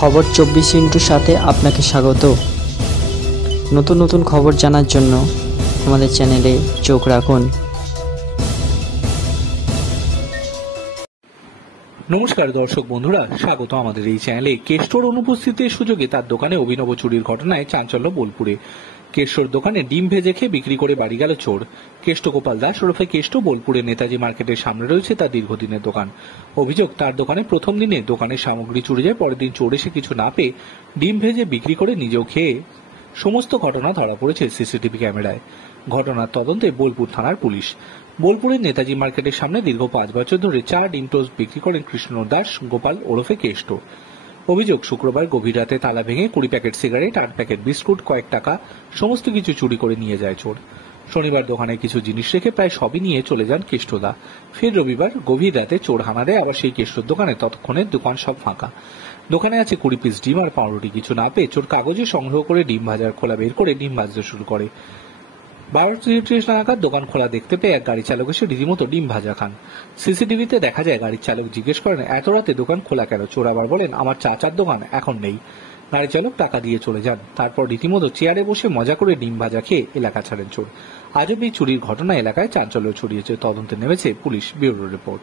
খবর 24 সাথে আপনাকে স্বাগত। নতুন নতুন খবর জানার জন্য আমাদের চ্যানেলে চোখ রাখুন। নমস্কার দর্শক বন্ধুরা, স্বাগত আমাদের এই চ্যানেলে। কেষ্টর অনুপস্থিতির সুযোগে তার দোকানে অভিনব চুরির ঘটনায় চাঞ্চল্য বোলপুরে। কেষ্টর দোকানে ডিম ভেজে খেয়ে বিক্রি করে বাড়ি গেল চোর। কেষ্ট গোপাল দাস ওরফে কেষ্ট বোলপুরে নেতাজি মার্কেটের সামনে রয়েছে তার দীর্ঘদিনের দোকান। অভিযোগ, তার দোকানে প্রথম দিনে দোকানের সামগ্রী চুরি যায়, পরের দিন চোর এসে কিছু না পেয়ে ডিম ভেজে বিক্রি করে নিজেও খেয়ে। সমস্ত ঘটনা ধরা পড়েছে সিসিটিভি ক্যামেরায়। ঘটনার তদন্তে বোলপুর থানার পুলিশ। বোলপুরের নেতাজি মার্কেটের সামনে দীর্ঘ 5 বছর ধরে চা ডিম টোস্ট বিক্রি করেন কৃষ্ণ দাস গোপাল ওরফে কেষ্ট। অভিযোগ, শুক্রবার গভীর রাতে তালা ভেঙে 20 প্যাকেট সিগারেট, 8 প্যাকেট বিস্কুট, কয়েক টাকা সমস্ত কিছু চুরি করে নিয়ে যায় চোর। শনিবার দোকানে কিছু জিনিস রেখে প্রায় সবই নিয়ে চলে যান কেষ্টদা। ফের রবিবার গভীর রাতে চোর হানা দেয় আবার সেই কেষ্টর দোকানে। ততক্ষণে দোকান সব ফাঁকা। দোকানে আছে 20 পিস ডিম আর পাউরুটি। কিছু না পেয়ে চোর কাগজে সংগ্রহ করে ডিম ভাজার খোলা বের করে ডিম ভাজতে শুরু করে। 12:30 নাগাদ দোকান খোলা দেখতে পেয়ে এক গাড়ি চালক এসে রীতিমতো ডিম ভাজা খান। সিসিটিভিতে দেখা যায় গাড়ির চালক জিজ্ঞেস করেন, এত রাতে দোকান খোলা কেন? চোর আবার বলেন, আমার চাচার দোকান এখন নেই। গাড়ি চালক টাকা দিয়ে চলে যান। তারপর রীতিমতো চেয়ারে বসে মজা করে ডিম ভাজা খেয়ে এলাকা ছাড়েন চোর। আজব এই চুরির ঘটনা এলাকায় চাঞ্চল্য ছড়িয়েছে। তদন্তে নেমেছে পুলিশ। Bureau report.